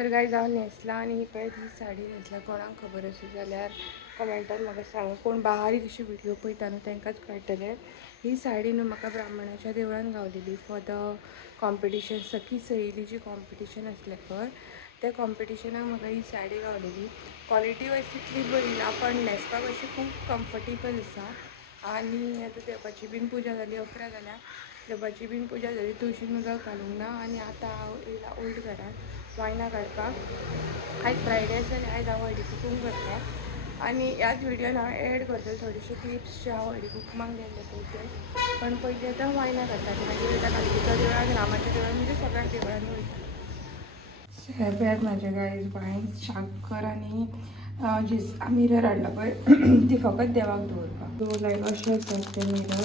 तर काय जाऊन नेसला आणि ही पळय ही साडी नेसला. कोणाक खबर अशी जाल्यार कमेंटार म्हाका सांगा. कोण बारीक अशी व्हिडिओ पळयता न्हू तांकांच कळटलें. ही साडी न्हू म्हाका ब्राह्मणाच्या देवळान गावलेली फॉर द कॉम्पिटिशन. सखी सहेलीची कॉम्पिटिशन आसलें पळय त्या कॉम्पिटिशनाक म्हाका ही साडी गावलेली. क्वॉलिटी वायज तितली बरी ना पण न्हेसपाक अशी खूब कम्फर्टेबल आसा. आनी आतां देवपाची बीन पुजा जाली 11 जाल्या. देवपाची बीन पुजा जाली. तुळशीन उदक घालूंक ना आनी आतां हांव येयला ओल्ड घरान वायनां काडपाक. आयज फ्रायडे आसा आनी आयज हांव हळदी कुकूम करता आनी ह्याच व्हिडियोन हांव एड करतलें थोडेशे क्लिप्स जे हांव हळदी कुकुमाक गेल्ले पळय ते. पण पयलीं आतां वायनां काडटा आनी मागीर वयता कालिकेच्या देवळान, रामाच्या देवळान म्हणजे सगळ्या देवळांनी वयता. सगळ्यात म्हाजे गायज बाय शाकर आनी जी मिरर हाडला पळय ती फकत देवाक दवरपाक. सो लायक अशें आसात ते मिरर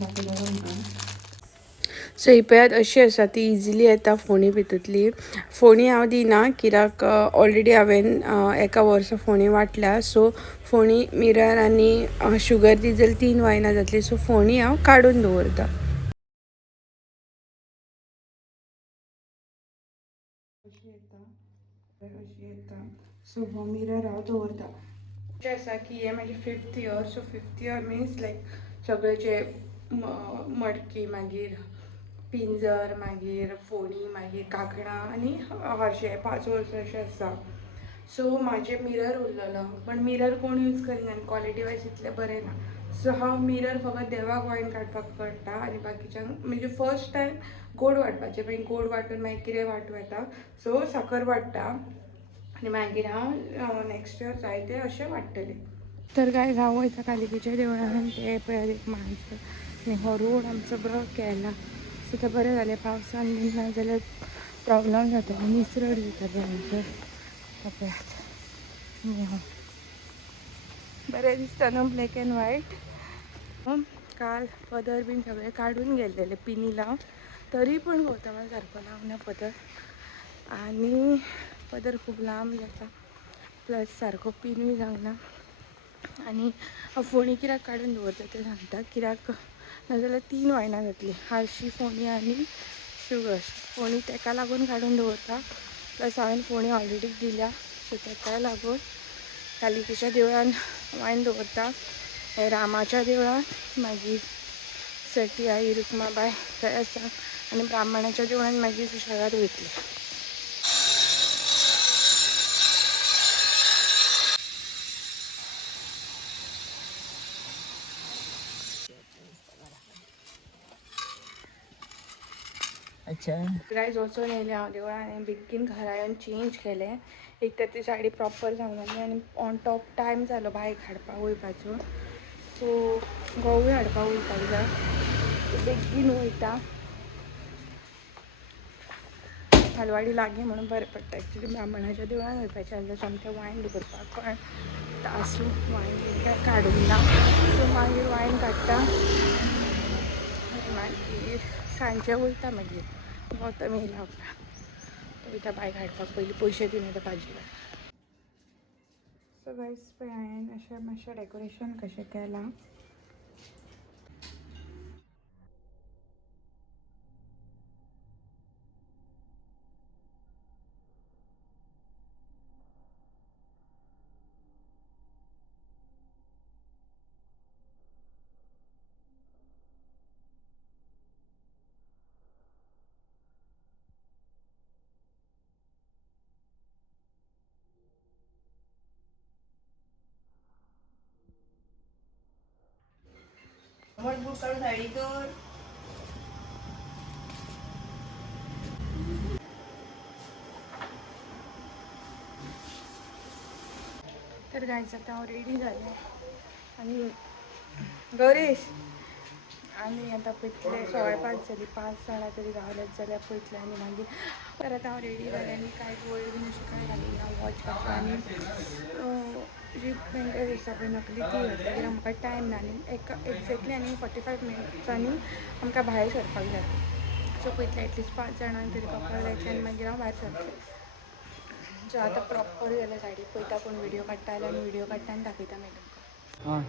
दाखयता तुमकां. सो ही पळयात अशी आसा ती इजिली येता फोणी भितूतली. फोणी हांव दिना कित्याक ऑलरेडी हांवें एका वर्सा फोणी वाटल्या. सो फोणी मिरर आनी शुगर दी जाल्यार 3 वायनां जातली. सो फोणी हांव काडून दवरता. अशी येता सो हो मिरर हांव दवरता. अशें आसा की हें म्हाजें 5th year. So 5th year means like सगळे जे मडकी मागीर पिंजर मागीर फोणी मागीर कांकणां आनी हरशे 5 वर्स अशें आसा. सो म्हाजें मिरर उरलेलो पण मिरर कोण यूज करिना आनी क्वॉलिटी वायज इतलें बरें ना. सो हांव मिरर फकत देवाक वायन काडपाक काडटा आनी बाकीच्यांक म्हणजे फर्स्ट टायम गोड वांटपाचें. मागीर गोड वांटून मागीर कितें वांटूं येता. सो साकर वांट्टा आनी मागीर हांव नेक्स्ट इयर जाय तें अशें वांट्टलें. तर काय हांव वयता कालिकेच्या देवळान. ते पळयात एक माणसो आनी हो रोड आमचो बरो केला. सो तें बरें जालें पावसान बीन ना जाल्यार प्रॉब्लम जातालें निसरट जातालें आमचें. पळयात बरें दिसता न्हू ब्लॅक एंड व्हायट. काल पदर बीन सगळे काडून गेल्लेले पिनी लावन तरी पूण गौतमान सारको लावना पदर. आनी पदर खूब लांब जाता प्लस सारको पिनूय जावना. आनी हांव फोणी कित्याक काडून दवरता तें सांगता. कित्याक नाजाल्यार 3 वायनां जातलीं हारशी फोणी आनी शुगर. फोणी ताका लागून काडून दवरता प्लस हांवें फोणी ऑलरेडी दिल्या. सो ताका लागून कालिकेच्या देवळान वायन दवरता. रामाच्या देवळान मागीर सटी आई रुक्माबाई थंय आसा आनी ब्राह्मणाच्या देवळान मागीर सुशेगाद वयतलें. अच्छा गायज वचून येयलें हांव देवळान आनी बेगीन घरा येवन चेंज केलें. एक तर ती साडी प्रॉपर जावना आनी ऑन टॉप टायम जालो बायक हाडपाक वयपाचो. सो घोवूय हाडपाक वयताक जाय. सो बेगीन वयता. हालवाडी लागीं म्हणून बरें पडटा. एक्चुली ब्राह्मणाच्या देवळान वयपाचें आसलें सामकें वायन दवरपाक पण आसूं वायन बीन काय काडूंक ना. सो मागीर वायन काडटा मागीर सांजचें वयता. मागीर गौतम येयल्या उपरांत वयता बायक हाडपाक. पयलीं पयशे दिवन येता भाजीला. सो गायज पळय हांवें अशें मातशें डेकोरेशन कशें केलां. साडी कर तर गायज आतां हांव रेडी जालें आनी गौरेश आनी आतां पयतलें 5:15 जालीं. 5 जाणां तरी रावलेत जाल्यार पयतलें आनी मागीर परत हांव रेडी जालें आनी कांय गोल्ड बीन अशें कांय घालूंक ना. वॉच घातला आनी जी बँगल्स आसा पळय नकली ती घातल्या कित्याक म्हाका टायम ना आनी एक्झॅक्टली आनी 45 मिनट्सांनी आमकां भायर सरपाक जाय. सो पयतलें एटलिस्ट 5 जाणांक तरी कपल जायचे आनी मागीर हांव भायर सरतलें. सो आतां प्रॉपर जालें साडी पळयता कोण व्हिडियो काडटा जाल्यार आनी व्हिडियो काडटा आनी दाखयता मागीर तुमकां.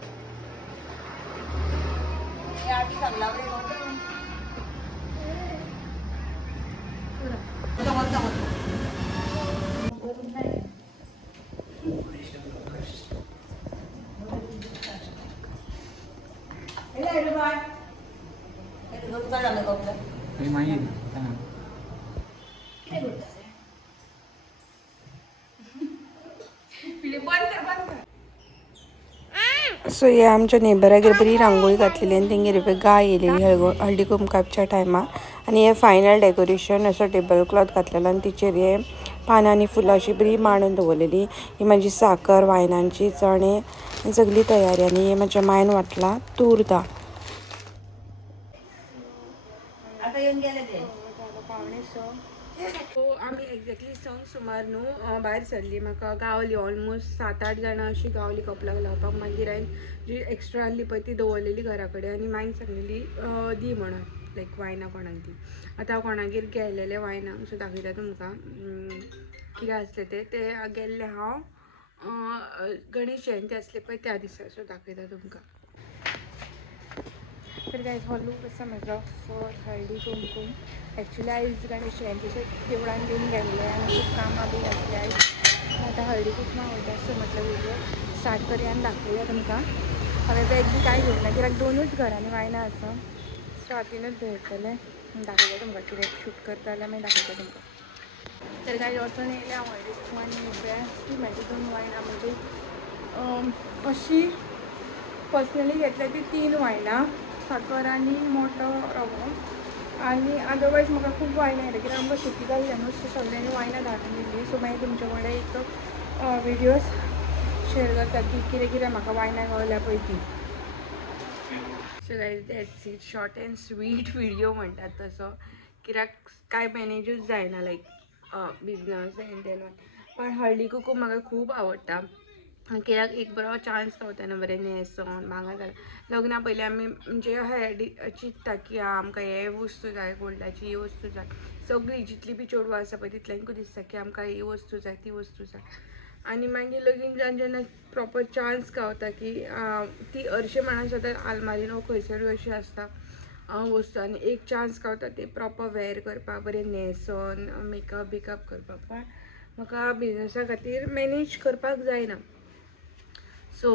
सो हे आमच्या नेबरागेर बरी रांगोळी घातलेली आनी तेंगेर गाय येयलेली हळदी कुमकापच्या टायमार आनी हे फायनल डेकोरेशन असो टेबल क्लॉथ घातलेलो आनी तिचेर हे पानांनी फुलां अशी बरी मांडून दवरलेली. ही म्हाजी साकर वायनांची चणे सगळी तयारी आनी हे म्हाज्या मायन वाटला तूर दाळ. सो आमी एक्झॅक्टली संक सुमार न्हू भायर सरली. म्हाका गावली ऑलमोस्ट 7-8 जाणां अशी गावली कपलाक लावपाक. मागीर हांवें जी एक्स्ट्रा आहली पळय ती दवरलेली घरा कडेन आनी मागीर सांगलेली दी म्हणून लायक वायनां कोणाक दी. आतां हांव कोणागेर गेल्लेले वायनां सो दाखयता तुमकां कितें आसलें ते गेल्ले हांव गणेश जयंती आसली पळय त्या दिसा. सो दाखयता तुमकां. तर गायज हो लूक आसा म्हजो फॉर हळदी कुमकुम. एक्चुली आयज गणेश जयंतीचे देवळान बीन गेल्ले आनी खूब कामां बीन आसली आयज. आतां हळदी कुकमां वयता सो म्हटलं व्हिडिओ स्टार्ट करुया आनी दाखयता तुमकां. हांवें बॅग बी कांय घेवना कित्याक 2च घरांनी वायनां आसा सो हातीनूच दवरतलें. दाखयता तुमकां कितें शूट करता जाल्यार मागीर दाखयता तुमकां. तर गायज वचून येयले हांव हळदी कुकमाक ती म्हाजी 2 वायनां म्हणजे अशी पर्सनली घेतल्या ती 3 वायनां साकर आनी मोठो रवो आनी अदरवायज म्हाका खूब वायनां येता कित्याक आमकां सुटी जाल्ले न्हू सो सगळ्यांनी वायनां धाडून दिल्लीं. सो मागीर तुमचे कडेन एक विडियोज शेअर करता की कितें कितें म्हाका वायनां गावल्या पळय ती. So guys that's it. Short end sweet video म्हणटात तसो कित्याक कांय मॅनेजूच जायना लायक बिजनस एंड देन पण हळदी कुकूम म्हाका खूब आवडटा कित्याक एक बरो चान्स गावता न्हू बरें न्हेसोन भांगर घालून. लग्ना पयलीं आमी म्हणजे अशें चिंतता की आमकां हे वस्तू जाय गोल्डाची ही वस्तू जाय. सगळीं जितलीं बी चेडवां आसा पळय तितल्यांकूय दिसता की आमकां ही वस्तू जाय ती वस्तू जाय. आनी मागीर लगीन जावन जेन्ना प्रॉपर चान्स गावता की ती हरशीं म्हणून सदां आलमारीन वो खंयसरूय अशी आसता वस्तू आनी एक चान्स गावता ती प्रॉपर वेअर करपाक बरें न्हेसोन मेकअप बिकअप करपाक. पण म्हाका बिजनसा खातीर मॅनेज करपाक जायना. सो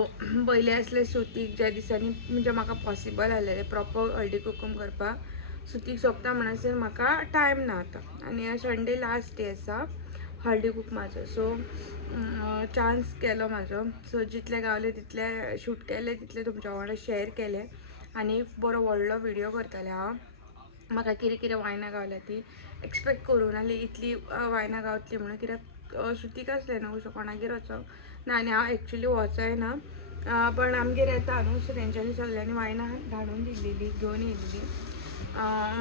पयलीं आसलें सुतीक ज्या दिसांनी म्हणजे म्हाका पॉसिबल आहलेलें प्रॉपर हळदी कुकूम करपाक. सुतीक सोंपता म्हणसर म्हाका टायम ना आतां आनी हो संडे लास्ट डे आसा हळदी कुकमाचो. सो चान्स केलो म्हाजो. सो जितले गावले तितले शूट केले तितले तुमच्या वांगडा शेअर केले आनी बरो व्हडलो व्हिडिओ करतलें हांव. म्हाका कितें कितें वायनां गावल्या ती एक्सपेक्ट करूं नाहली इतली वायनां गावतली म्हणून कित्याक सुतीक आसलें न्हू सो कोणागेर वचोंक ना आनी हांव एक्चुली वचय ना पण आमगेर येता न्हू सो तेंच्यांनी सगळ्यांनी वायनां धाडून दिल्लीं घेवन येयल्लीं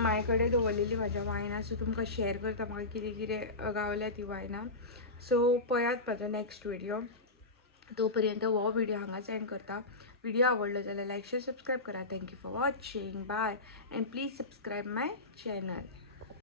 म्हाजे कडेन दवरलेलीं म्हाज्या वायनां. सो तुमकां शेअर करता म्हाका कितें कितें गावल्या ती वायनां. सो पळयात म्हाजो नेक्स्ट व्हिडिओ. तो पर्यंत हो व्हिडिओ हांगाच एंड करता. व्हिडिओ आवडलो जाल्यार लायक शेअर सबस्क्रायब करा. Thank you for watching. Bye and please subscribe my channel.